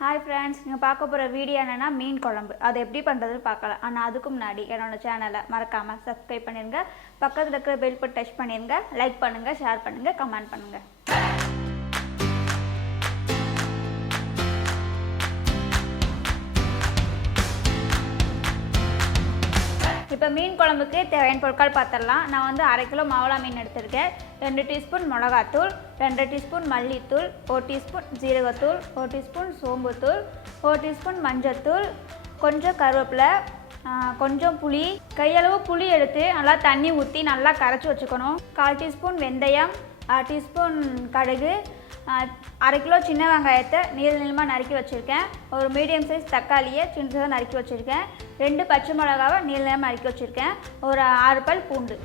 Hi friends, நீங்கள் பார்க்க போகிற வீடியோ என்னென்னா மீன் குழம்பு. அது எப்படி பண்ணுறதுன்னு பார்க்கலாம். ஆனால் அதுக்கு முன்னாடி என்னோடய சேனலை மறக்காமல் சப்ஸ்கிரைப் பண்ணிடுங்க. பக்கத்தில் இருக்கிற பெல் பட்டன் டச் பண்ணிடுங்க. லைக் பண்ணுங்கள், ஷேர் பண்ணுங்கள், கமெண்ட் பண்ணுங்கள். இப்போ மீன் குழம்புக்கு தேவையான பொருட்கள் பார்த்துடலாம். நான் வந்து 1/2 கிலோ மாவளா மீன் எடுத்திருக்கேன். 2 டீஸ்பூன் மிளகாத்தூள், 2 டீஸ்பூன் மல்லித்தூள், 1 டீஸ்பூன் ஜீரகத்தூள், 1 டீஸ்பூன் சோம்புத்தூள், 1 டீஸ்பூன் மஞ்சத்தூள், கொஞ்சம் கருவேப்பிலை, கொஞ்சம் புளி, கையளவு புளி எடுத்து நல்லா தண்ணி ஊற்றி நல்லா கரைச்சி வச்சுக்கணும். 1/4 டீஸ்பூன் வெந்தயம், 1/2 டீஸ்பூன் கடுகு, 1/2 கிலோ சின்ன வெங்காயத்தை நீளமாக நறுக்கி வச்சுருக்கேன். ஒரு மீடியம் சைஸ் தக்காளியை சின்னதாக நறுக்கி வச்சுருக்கேன். 2 பச்சை மிளகாவை நீளமாக நறுக்கி வச்சுருக்கேன். ஒரு 6 பல் பூண்டு.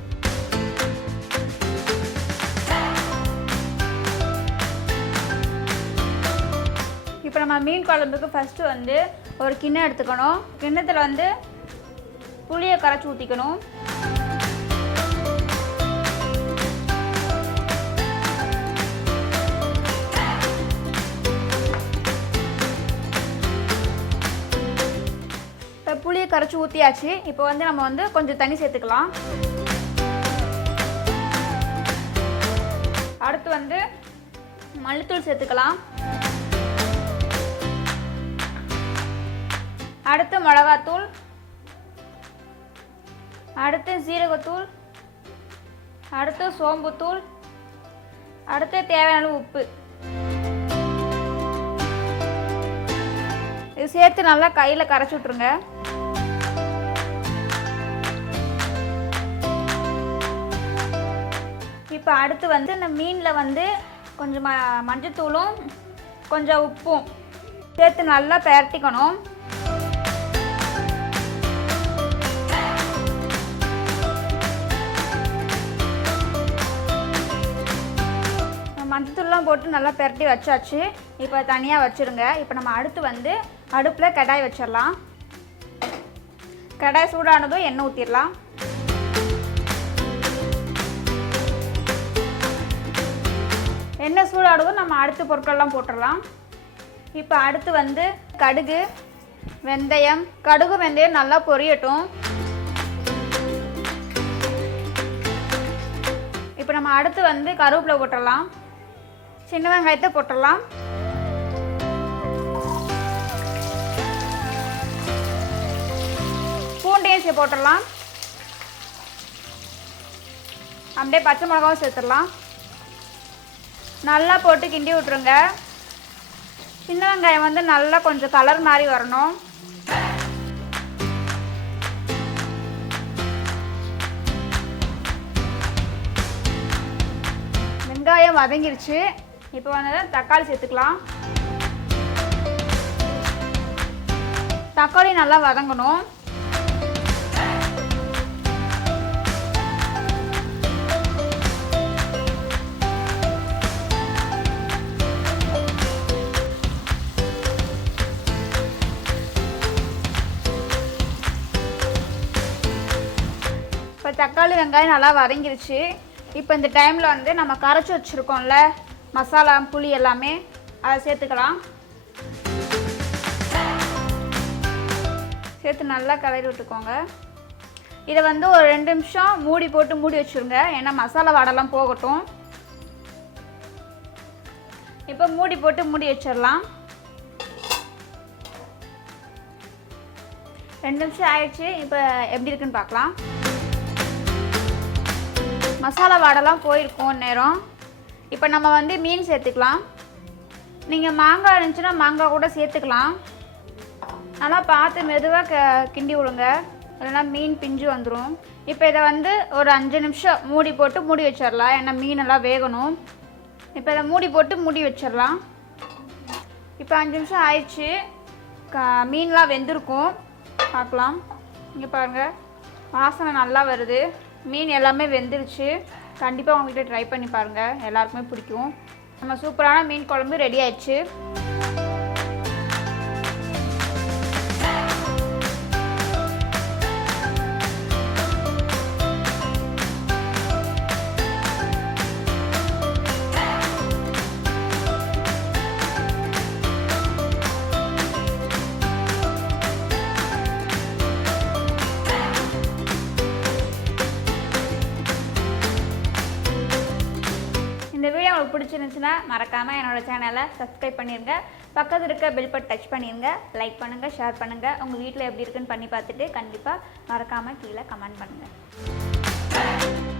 இப்போ நம்ம மீன் குழம்புக்கு ஃபஸ்ட்டு வந்து ஒரு கிண்ணம் எடுத்துக்கணும். கிண்ணத்தில் வந்து புளியை கரைச்சி ஊற்றிக்கணும். புளியை கரைச்சி ஊற்றியாச்சு. இப்போ வந்து நம்ம வந்து கொஞ்சம் தண்ணி சேர்த்துக்கலாம். அடுத்து வந்து மல்லித்தூள் சேர்த்துக்கலாம். அடுத்து மிளகாத்தூள், அடுத்து சீரகத்தூள், அடுத்து சோம்புத்தூள், அடுத்து தேவையான உப்பு. இது சேர்த்து நல்லா கையில் கரைச்சி விட்ருங்க. இப்போ அடுத்து வந்து இந்த மீனில் வந்து கொஞ்சம் மஞ்சத்தூளும் கொஞ்சம் உப்பும் சேர்த்து நல்லா பெரட்டிக்கணும். மஞ்சத்தூள்லாம் போட்டு நல்லா பெரட்டி வச்சாச்சு. இப்போ தனியாக வச்சுருங்க. இப்போ நம்ம அடுத்து வந்து அடுப்பில் கடாய் வச்சிடலாம். கடாய் சூடானதும் எண்ணெய் ஊற்றிடலாம். எண்ணெய் சூடானதும் நம்ம அடுத்த பொருட்கள்லாம் போட்டுடலாம். இப்போ அடுத்து வந்து கடுகு, வெந்தயம். கடுகு வெந்தயம் நல்லா பொரியட்டும். இப்போ நம்ம அடுத்து வந்து கருவேப்பிலை போட்டுடலாம். சின்ன வெங்காயத்தை போட்டுடலாம். பூண்டையும் போட்டுடலாம். அப்படியே பச்சை மிளகாவும் சேர்த்துடலாம். நல்லா போட்டு கிண்டி விட்ருங்க. சின்ன வெங்காயம் வந்து நல்லா கொஞ்சம் கலர் மாதிரி வரணும். வெங்காயம் வதங்கிருச்சு. இப்போ வந்து தக்காளி சேர்த்துக்கலாம். தக்காளி நல்லா வதங்கணும். இப்போ தக்காளி வெங்காயம் நல்லா வதங்கிருச்சு. இப்போ இந்த டைமில் வந்து நம்ம கரைச்சி வச்சுருக்கோம்ல மசாலா, புளி எல்லாமே அதை சேர்த்துக்கலாம். சேர்த்து நல்லா கலரி விட்டுக்கோங்க. இதை வந்து ஒரு 2 நிமிஷம் மூடி போட்டு மூடி வச்சுருங்க. ஏன்னா மசாலா வாடெல்லாம் போகட்டும். இப்போ மூடி போட்டு மூடி வச்சிடலாம். 2 நிமிஷம் ஆயிடுச்சு. இப்போ எப்படி இருக்குன்னு பார்க்கலாம். மசாலா வாடெல்லாம் போயிருக்கும் நேரம். இப்போ நம்ம வந்து மீன் சேர்த்துக்கலாம். நீங்கள் மாங்காய் இருந்துச்சுன்னா மாங்காய் கூட சேர்த்துக்கலாம். நல்லா பார்த்து மெதுவாக கிண்டி விடுங்க, இல்லைன்னா மீன் பிஞ்சு வந்துடும். இப்போ இதை வந்து ஒரு 5 நிமிஷம் மூடி போட்டு மூடி வச்சிடலாம். ஏன்னா மீனெல்லாம் வேகணும். இப்போ இதை மூடி போட்டு மூடி வச்சிடலாம். இப்போ 5 நிமிஷம் ஆயிடுச்சு. மீன்லாம் வெந்திருக்கும். பார்க்கலாம். இங்கே பாருங்கள், வாசனை நல்லா வருது. மீன் எல்லாமே வெந்துருச்சு. கண்டிப்பாக உங்கள்கிட்ட ட்ரை பண்ணி பாருங்கள், எல்லாருக்குமே பிடிக்கும். நம்ம சூப்பரான மீன் குழம்பு ரெடி ஆயிடுச்சு. பிடிச்சிருந்துச்சுன்னா மறக்காமல் என்னோடய சேனலை சப்ஸ்கிரைப் பண்ணிடுங்க. பக்கத்தில் இருக்க பெல் பட்டன் டச் பண்ணிடுங்க. லைக் பண்ணுங்கள், ஷேர் பண்ணுங்கள். உங்கள் வீட்டில் எப்படி இருக்குன்னு பண்ணி பார்த்துட்டு கண்டிப்பாக மறக்காமல் கீழே கமெண்ட் பண்ணுங்கள்.